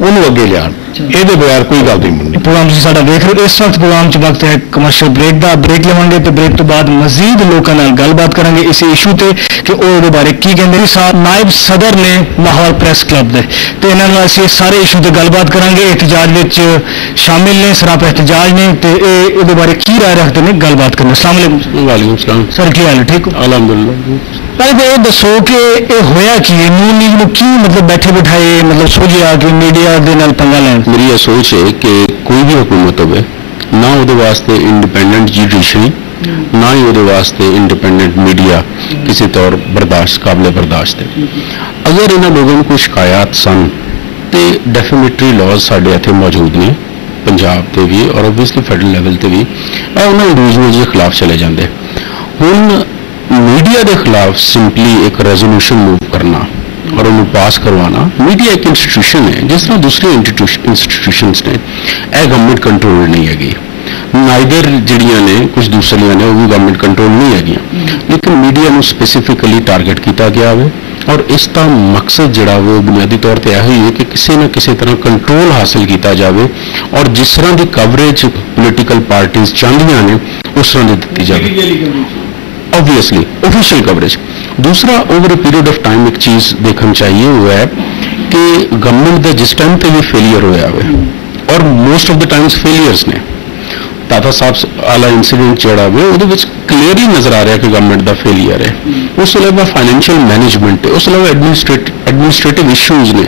ਉਹਨੂੰ ਅੱਗੇ ਲਿਆਉਣ, ਇਹਦੇ ਬਗੈਰ ਕੋਈ ਗੱਲ ਨਹੀਂ ਬਣਨੀ। प्रोग्राम ਤੁਸੀਂ ਸਾਡਾ ਵੇਖ ਰਹੇ ਹੋ, ਇਸ ਵਕਤ ਪ੍ਰੋਗਰਾਮ 'ਚ ਵਕਤ ਹੈ ਕਮਰਸ਼ੀਅਲ ਬ੍ਰੇਕ ਦਾ। ਬ੍ਰੇਕ ਲਵਾਂਗੇ ਤੇ ਬ੍ਰੇਕ ਤੋਂ ਬਾਅਦ ਮਜ਼ੀਦ ਲੋਕਾਂ ਨਾਲ ਗੱਲਬਾਤ ਕਰਾਂਗੇ ਇਸ ਇਸ਼ੂ ਤੇ ਕਿ ਉਹ ਉਹਦੇ ਬਾਰੇ ਕੀ ਕਹਿੰਦੇ। ਸਾਹਿਬ ਨਾਇਬ ਸਦਰ ਨੇ ਲਾਹੌਰ ਪ੍ਰੈਸ ਕਲੱਬ ਦੇ, ਤੇ ਇਹਨਾਂ ਨਾਲ ਅਸੀਂ ਸਾਰੇ ਇਸ਼ੂ ਤੇ ਗੱਲਬਾਤ ਕਰਾਂਗੇ। एहतजाज ਵਿੱਚ शामिल ने, सरापा एहतजाज ने, तो ये बारे की राय रखते हैं, गलबात करने। अस्सलाम वालेकुम। वालेकुम सलाम सर, की हाल है? ठीक हो? अलहमदुलिल्लाह। पहले तो ये दसो कि ये होया कि नून लीग को क्यों मतलब बैठे बिठाए मतलब सोचिया कि मीडिया के नाल पंगा लैन। मेरी यह सोच है कि कोई भी हुकूमत हो ना वो वास्ते इंडिपेंडेंट जुडिशरी ना ही वो वास्ते इंडिपेंडेंट मीडिया किसी तौर बर्दाश्त काबिल बर्दाश्त है। अगर इन्होंने लोगों को शिकायत सन तो डेफिनेटली लॉज साढ़े इतने मौजूद ने पंजाब से भी और ओबवियसली फैडरल लैवल पर भी, उन्होंने इंडिविजुअल्स के खिलाफ चले जाते। हुण मीडिया के खिलाफ सिंपली एक रेजोल्यूशन मूव करना और उन्हें पास करवाना, मीडिया एक इंस्टीट्यूशन है जिस तरह दूसरे इंस्टीट्यूशनस ने, यह गवर्नमेंट कंट्रोल नहीं हैगी। नाइदर जड़ियाँ ने कुछ दूसरियाँ ने वो भी गवर्नमेंट कंट्रोल नहीं हैगियां, लेकिन मीडिया को स्पेसिफिकली टारगेट किया गया है और इसका मकसद जड़ा वो बुनियादी तौर पर यही है कि किसी न किसी तरह कंट्रोल हासिल किया जाए और जिस तरह की कवरेज पोलिटिकल पार्टीज चाहदियाँ ने उस तरह की दी जाए, ऑब्वियसली ऑफिशियल कवरेज। दूसरा, over a period of time एक चीज़ देखना चाहिए वो है कि गवर्नमेंट का जिस टाइम पर भी फेलियर होया है और most of the times failures ने ताता साहब वाला इंसीडेंट जड़ा है वो क्लियरली नजर आ रहा है कि गवर्नमेंट का फेलियर है। उस अलावा फाइनेंशियल मैनेजमेंट है, उस अलावा एडमिनिस्ट्रेटिव इशूज ने,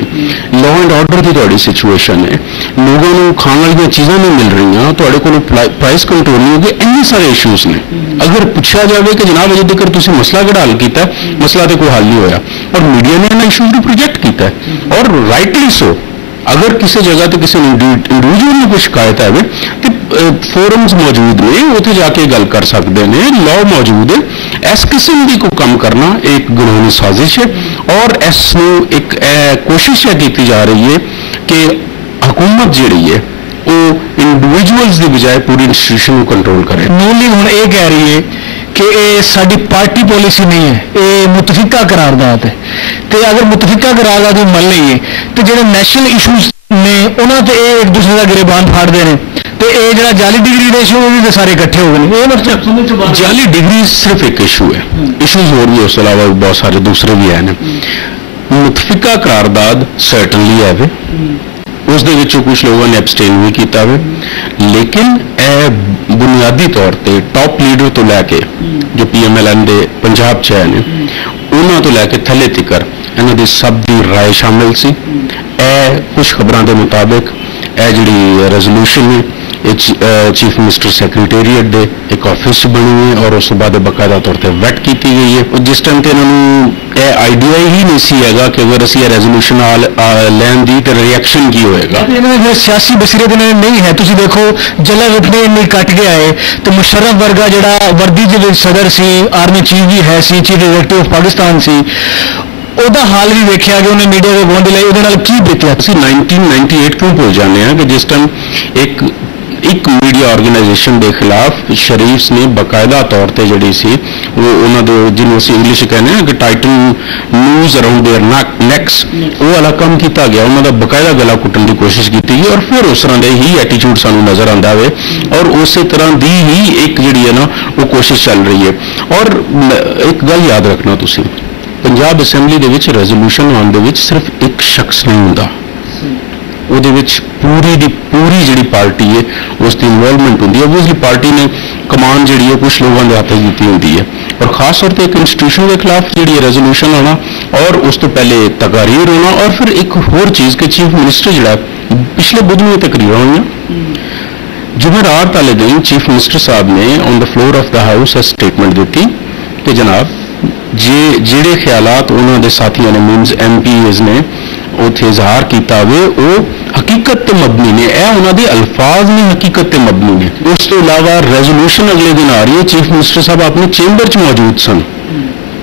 लॉ एंड ऑर्डर की थोड़ी सिचुएशन है, लोगों को खाने वाली चीज़ां नहीं मिल रही, थोड़े को प्राइस कंट्रोल नहीं होगी, इन्ने सारे इशूज ने। अगर पूछा जाए कि जनाब अजे तक तुम मसला केड़ा हल किया, मसला तो कोई हल नहीं होया और मीडिया ने इन्होंने इशूज को प्रोजेक्ट किया और राइटली सो। अगर किसी जगह तो किसी इंडिविजुअल ने कोई शिकायत है तो फोरम्स मौजूद ने, उत्थे जाके गल कर सकते हैं, लॉ मौजूद है। इस किस्म की कोई काम करना एक कानूनी साजिश है और इसनूं एक कोशिश है की जा रही है कि हुकूमत जिहड़ी है वो इंडिविजुअल्स की बजाय पूरी इंस्टीट्यूशन को कंट्रोल करे। नून लीग हुण ये कह रही है कि ये साडी पार्टी पॉलिसी नहीं है, ये मुतफिका करारदाद है, तो अगर मुतफिका करारदाद मन लीए तो जो नैशनल इशूज ने उन्होंने एक दूसरे का गिरेबान फाड़ते हैं, तो ये जो जाली डिग्री के इशू भी तो सारे इकट्ठे हो गए। ये मतलब जाली डिग्री सिर्फ एक इशू है, इशूज और भी उसके अलावा बहुत सारे दूसरे भी हैं। मुतफिका करारदाद सर्टनली है, उस दे विचों कुछ लोगों ने एब्सटेन भी किया है, लेकिन बुनियादी तौर पर टॉप लीडर तो लैके जो PMLN के पंजाब च है उन्होंने तो लैके थले तिकर इन्हों की सब की राय शामिल सी। कुछ खबरों के मुताबिक यह जी रेजोल्यूशन है चीफ मिनिस्टर सैक्रटेरीएट के एक ऑफिस बनी है और उस बाद बकायदा तौर पर वैट की गई है। जिस टाइम पर इन्होंने आइडिया ही नहीं सी है कि अगर असं रेजोल्यूशन लैन की तो रिएक्शन की होएगा। सियासी बसीरत नहीं है। तुम देखो जला विपने इन्नी कट गया है तो मुशर्रफ वर्गा जो वर्दी के सदर से आर्मी चीफ भी है, चीफ एग्जीक्यूटिव ऑफ पाकिस्तान से, ਉਹਦਾ हाल भी वेख्या कि उन्हें मीडिया के गोंद लाई ਉਹਦੇ ਨਾਲ ਕੀ ਬੀਤਿਆ। ਅਸੀਂ 1998 क्यों भूल जाने हैं कि जिस टाइम एक मीडिया ऑर्गेनाइजेशन के खिलाफ शरीफ ने बकायदा तौर पर जी सी वो उन्होंने जिन्होंने अस इंग्लिश कहने हैं कि टाइटन न्यूज़ अराउंड देयर नैक्स वो वाला काम किया गया, उन्होंने बकायदा गला कुटन की कोशिश की गई और फिर उस तरह के ही एटीट्यूड सानू नज़र आता है और उस तरह की ही एक जी है ना वो कोशिश चल रही है। और एक गल याद रखना तुसी पंजाब असैम्बली दे विच रेजोल्यूशन आउण दे विच सिर्फ एक शख्स नहीं हुंदा, उहदे विच पूरी दी पूरी जिहड़ी पार्टी है उसकी इन्वॉल्वमेंट होंदी है। ओबवियसली पार्टी ने कमान जिहड़ी है कुछ लोगों के हाथ दी होंदी है और खास तौर पर एक इंस्टीट्यूशन के खिलाफ जिहड़ी रेजोल्यूशन होना और उस तो पहले तकारीर होना और फिर एक होर चीज़ के चीफ मिनिस्टर जिहड़ा पिछले बुध में तकरीरां हुई जुमेरात वाले दिन चीफ मिनिस्टर साहब ने on the floor of the house statement दी कि जनाब ਜਿਹੜੇ ख्यालात उन्होंने साथियों ने मीनस MPs ने उत्थे इजहार किया वो हकीकत ते मबनी ने, यह उन्होंने अल्फाज ने हकीकत ते मबनी ने। उस तो इलावा रेजोल्यूशन अगले दिन आ रही है, चीफ मिनिस्टर साहब अपने चेंबर च मौजूद सन,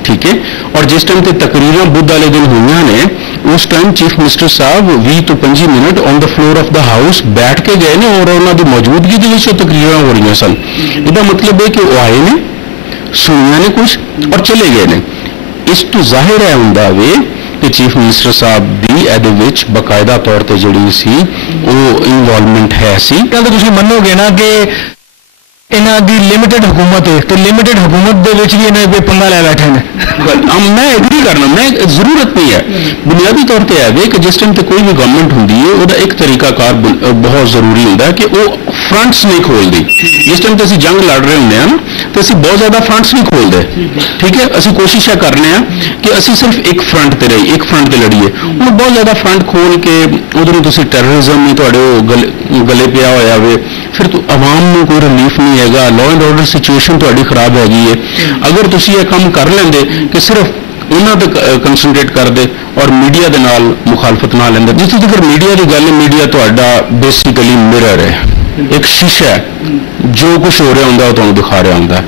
ठीक है, और जिस टाइम ते तकरीरां बुध वाले दिन हुई ने उस टाइम चीफ मिनिस्टर साहब 20 तो 25 minute on the floor of the house बैठ के गए ने और उन्होंने मौजूदगी के तकरीरां हो रही सन। इसका मतलब है कि वो आए ने सुनिया ने कुछ और चले गए ने। इस तो जाहिर है होंदा वे कि चीफ मिनिस्टर साहब ਦੀ ਇਹਦੇ ਵਿੱਚ ਬਕਾਇਦਾ ਤੌਰ ਤੇ ਜਿਹੜੀ ਸੀ ਉਹ ਇਨਵੋਲਵਮੈਂਟ ਹੈ ਸੀ। ਕਹਿੰਦੇ ਤੁਸੀਂ ਮੰਨੋਗੇ ਨਾ ਕਿ ਇਹਨਾਂ ਦੀ ਲਿਮਿਟਡ हुकूमत है तो लिमिटेड हुकूमत ਦੇ ਵਿੱਚ ਵੀ ਇਹਨਾਂ ਕੋਈ ਪੰਗਾ ਲੈ ਬੈਠੇ ਨੇ। मैं एग्री करना, मैं जरूरत नहीं है, बुनियादी तौर पर है कि जिस टाइम कोई भी गवर्नमेंट होंगी है ਉਹਦਾ एक तरीकाकार बहुत ਜ਼ਰੂਰੀ ਹੁੰਦਾ है कि वो फ्रंट्स नहीं खोलती। जिस टाइम ਅਸੀਂ जंग लड़ रहे होंगे ना तो ਅਸੀਂ बहुत ज़्यादा फ्रंट्स नहीं खोलते, ठीक है। ਅਸੀਂ कोशिश ਇਹ कर रहे हैं कि ਅਸੀਂ सिर्फ एक फ्रंट ਤੇ रहिए, एक फ्रंट ਤੇ लड़िए। ਹੁਣ बहुत ज़्यादा फ्रंट खोल के उधर ਤੁਸੀਂ ਟੈਰਰਿਜ਼ਮ ਨਹੀਂ ਤੁਹਾਡੇ गले ਪਿਆ ਹੋਇਆ ਵੇ, फिर तो आवाम ਨੂੰ कोई रिलीफ नहीं है, लॉ एंड ऑर्डर सिचुएशन ਤੁਹਾਡੀ खराब हैगी है। अगर ਤੁਸੀਂ ਇਹ ਕੰਮ कर लेंगे कि सिर्फ उन्होंने तो कंसनट्रेट करते और मीडिया के नाल मुखालफत ना लेंगे। जिथे तक मीडिया की गल, मीडिया तुहाडा बेसिकली मिरर है, एक शीशा है, जो कुछ हो रहा होंगे वो तुहानू दिखा रहा होंगे,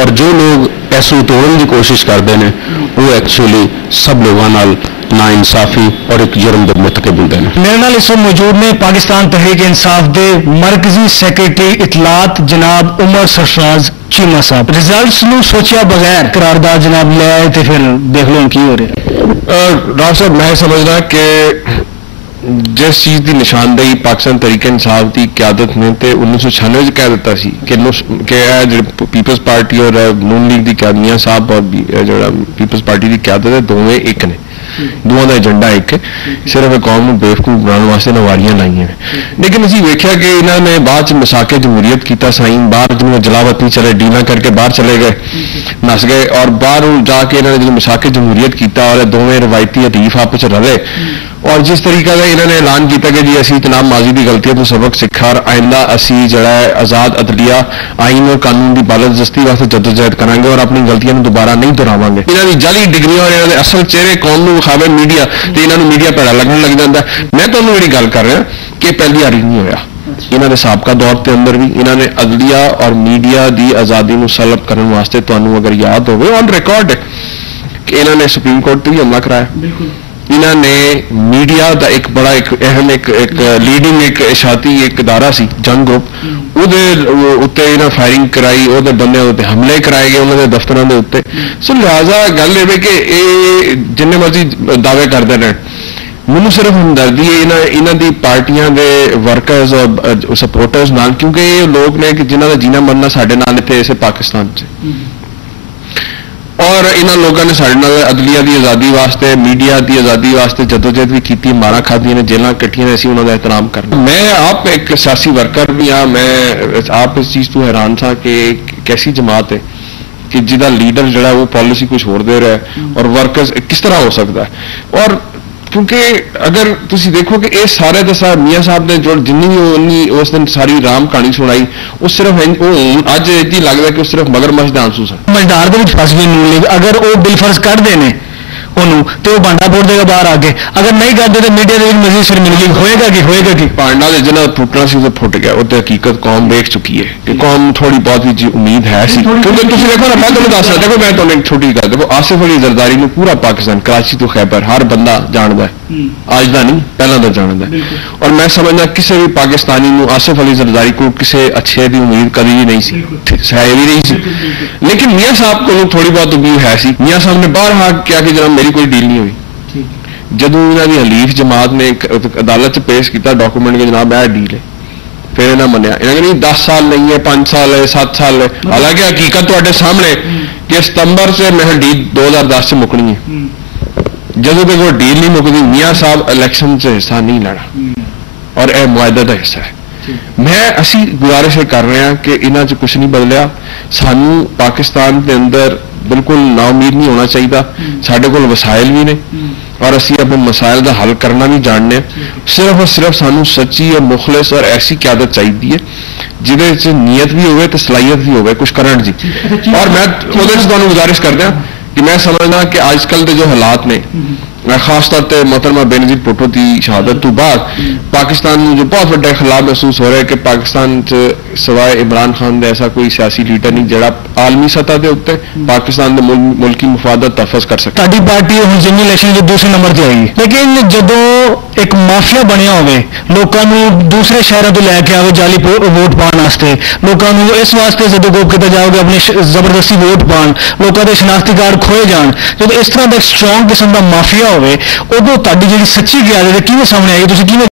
और जो लोग ऐसू तोड़न की कोशिश करते हैं वो एक्चुअली सब लोगों नाल नाइंसाफी और एक जुर्म के मुतकब होंगे हैं। मेरे नाल इस वक्त मौजूद ने पाकिस्तान तहरीक इंसाफ के मरकजी सैक्रटरी इतलात जनाब उमर सरफराज चीमा साहब। रिजल्ट्स नूं सोचिया बगैर करारदाद जनाब ले आए तो फिर देख लो की हो रहा। राव साहब, मैं समझदा कि जिस चीज़ की निशानदेही पाकिस्तान तहरीक इंसाफ की क्यादत ने तो 1996 कह दिता सी कि पीपल्स पार्टी और नून लीग की क्या मियां साहब और जो पीपल्स पार्टी की क्यादत है दोवें एक ने, दोवां का एजेंडा एक है, सिर्फ कौम को बेवकूफ बनाने वास्ते नवारियां लाइया ने। लेकिन असीं वेख्या कि इन्होंने बाद च मिसाके जमहूरीयत किया साईं, बाहर जिन्होंने जलावतनी चले डीला करके बाहर चले गए, नस गए, और बाहर जाके इन्होंने जो मिसाके जमहूरीयत किया और दोवें रवायती हरीफ आपस रले, और जिस तरीके का इन्होंने ऐलान किया कि जी असी जनाब माजी की गलतियों तो सबक सीखा और आइंदा असी जड़ा आज़ाद अदलिया आइन और कानून की बालादस्ती वास्ते जदोजहद करांगे और अपनी गलतियों को दोबारा नहीं दोहरावांगे। इन्होंने जाली डिग्रियां और इन्होंने असल चेहरे कौम को विखावे मीडिया तो इन्होंने मीडिया भैड़ा लगन लग जाता है। मैं तुहानूं जिहड़ी गल कर रहा कि पहली बारी नहीं होया, इन्होंने साबका दौर के अंदर भी इन्होंने अदलिया और मीडिया की आज़ादी को सलब करने वास्ते, तुहानूं अगर याद हो ऑन रिकॉर्ड है कि इन्होंने सुप्रीम कोर्ट पर भी हमला कराया। इन्होंने मीडिया का एक बड़ा एक अहम एक लीडिंग एक इशाती एक इदारा सी जंग ग्रुप उत्ते इन्होंने फायरिंग कराई, उहदे बंदे उत्ते हमले कराए गए उन्होंने दफ्तरों के उत्ते। सो लिहाजा गल ये कि ये जिन्ने मर्जी दावे करते रहे, मैनू सिर्फ हमदर्दी है इन्हों की पार्टियां के वर्कर्स और सपोर्टर्स नाल, क्योंकि ये लोग ने कि जिन्हों का जीना मरना साडे नाल इत्थे इस पाकिस्तान च, और इन्होंने लोगों ने साडे नाल अदलिया की आज़ादी वास्ते मीडिया की आज़ादी वास्ते जदोजहद भी की, मारा खादियां ने, जेलां कट्टियां ने, असीं उन्हां दा एहतराम करना। मैं आप एक सियासी वर्कर भी हाँ, मैं आप इस चीज़ तो हैरान था कि कैसी जमात है कि जिहदा लीडर जिहड़ा वो पॉलिसी कुछ होर दे रहा है और वर्कर्स किस तरह हो सकता है। और क्योंकि अगर तुसी देखो कि ये सारे दे सारे मियाँ साहब ने जो जिन्नी भी उस दिन सारी राम कहानी सुनाई वो सिर्फ अज इतनी लगता है कि सिर्फ मगरमच्छ दे आंसू सन। मझदार दे विच फस गई नून लीग, अगर वो बिल फर्ज कर देने ਉਹਨੂੰ ਤੇ ਉਹ ਭਾਂਡਾ ਫੋੜ ਦੇਗਾ ਬਾਹਰ ਆ ਕੇ, अगर नहीं करते तो मीडिया ਦੇ ਵਿੱਚ ਮਜ਼ੀਦ ਸ਼ਰਮਿੰਦਗੀ ਹੋਏਗਾ ਕਿ ਭਾਂਡਾ ਦੇ ਜਿਹਨਾਂ ਫੁੱਟਣਾ ਸੀ ਉਹ ਫੁੱਟ ਗਿਆ। ਉਹ ਤੇ ਹਕੀਕਤ ਕੌਮ ਵੇਖ ਚੁੱਕੀ ਹੈ ਕਿ ਕੌਮ ਥੋੜੀ ਬਹੁਤ ਵੀ ਉਮੀਦ ਹੈ ਸੀ। ਕਿਉਂਕਿ ਤੁਸੀਂ ਦੇਖੋ ਨਾ, ਮੈਂ ਤੁਹਾਨੂੰ ਦੱਸਦਾ, ਦੇਖੋ ਮੈਂ ਤੁਹਾਨੂੰ ਇੱਕ ਛੋਟੀ ਗੱਲ ਦੇਖੋ, ਆਸਿਫ ਅਲੀ ਜ਼ਰਦਾਰੀ ਨੂੰ ਪੂਰਾ ਪਾਕਿਸਤਾਨ कराची तो खैबर हर बंदा जानता है, आज का नहीं पहला तो जानता है। और मैं समझदा किसी भी पाकिस्तानी को आसिफ अली जरदारी को किसी अच्छे की उम्मीद कभी भी नहीं सी, है भी नहीं सी। लेकिन मियाँ साहब को थोड़ी बहुत उम्मीद है सी। मियाँ साहब ने बाहर हाँ क्या कि जनाब मेरी कोई डील नहीं हुई। जदों इन्हां दी हलीफ जमात ने अदालत पेश किया डॉक्यूमेंट के जनाब यह डील है, फिर इन्हें मनिया, इन्हें नहीं 10 साल नहीं है, 5 साल है, 7 साल है। हालांकि हकीकत तुहाडे सामने कि सितंबर से महल डील 2010 से मुकनी है। जदों तक वो डील नहीं मुकती, मियाँ साहब इलेक्शन से हिस्सा नहीं लेना और यह मुआहदे का हिस्सा है। मैं असी गुजारिश कर रहे हैं कि इन्हां च कुछ नहीं बदलिया। सानू पाकिस्तान के अंदर बिल्कुल नाउमीद नहीं होना चाहिए। साढ़े कोल वसाइल भी ने और असी अपने मसाइल का हल करना भी जानने। सिर्फ और सिर्फ सानू सच्ची और मुखलिस और ऐसी क्यादत चाहिए जिहदे नीयत भी होवे ते सलाहियत भी होवे कुछ करन दी। और मैं उहदे च तुहानू गुजारिश करदा कि मैं समझदा कि आजकल के जो हालात ने, खास तौर पर मोहतरमा बेनजीर भुट्टो की शहादत तो बाद पाकिस्तान में जो बहुत बड़ा खिलाफ महसूस हो रहा है कि पाकिस्तान सवाए इमरान खान दे ऐसा कोई सियासी लीडर नहीं जिहड़ा आलमी सतह के उत्ते पाकिस्तान के मुल्की मुफादत तहफ़्फ़ुज़ कर सके। साडी पार्टी हुण जिमनी इलेक्शन जो दूसरे नंबर पर आएगी, लेकिन जदों ਇੱਕ ਮਾਫੀਆ ਬਣਿਆ ਹੋਵੇ, ਲੋਕਾਂ ਨੂੰ ਦੂਸਰੇ ਸ਼ਹਿਰਾਂ ਤੋਂ ਲੈ ਕੇ ਆਵੇ ਜਾਲੀ ਵੋਟ ਪਾਉਣ ਵਾਸਤੇ, ਲੋਕਾਂ ਨੂੰ ਇਸ ਵਾਸਤੇ ਜ਼ਦੋਗੋਬ ਕੀਤਾ ਜਾਓਗੇ ਆਪਣੀ ਜ਼ਬਰਦਸਤੀ ਵੋਟ ਪਾਉਣ, ਲੋਕਾਂ ਦੇ ਸ਼ਨਾਖਤੀ ਕਾਰਡ ਖੋਏ ਜਾਣ। ਜਦੋਂ ਇਸ ਤਰ੍ਹਾਂ ਦਾ ਇੱਕ ਸਟਰੋਂਗ ਕਿਸਮ ਦਾ ਮਾਫੀਆ ਹੋਵੇ, ਉਦੋਂ ਤੁਹਾਡੀ ਜਿਹੜੀ ਸੱਚੀ ਕਿਆਦਤ ਹੈ ਕਿਵੇਂ ਸਾਹਮਣੇ ਆਈ, ਤੁਸੀਂ ਕਿਵੇਂ